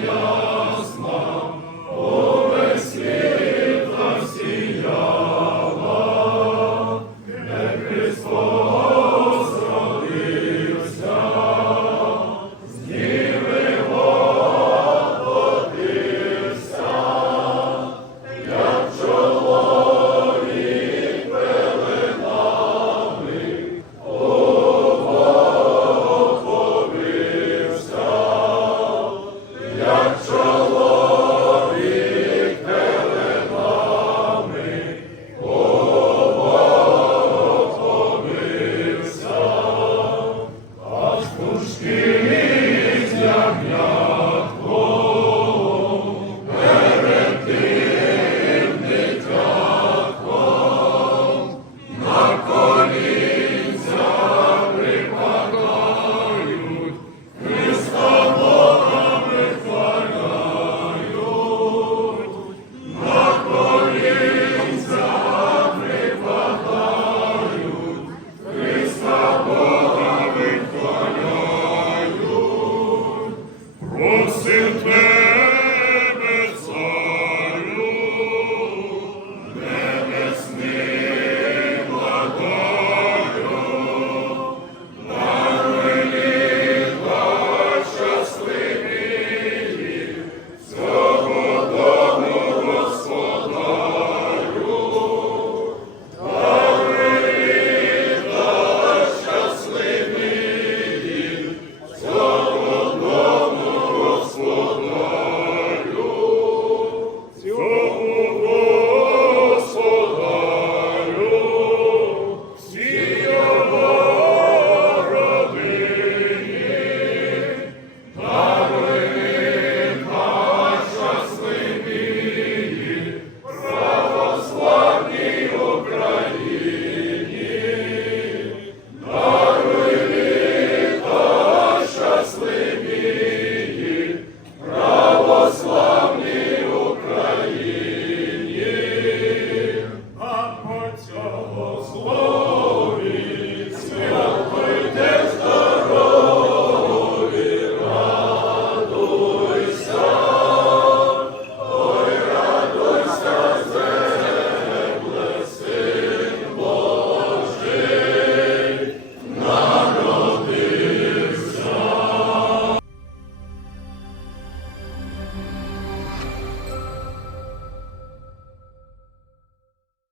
your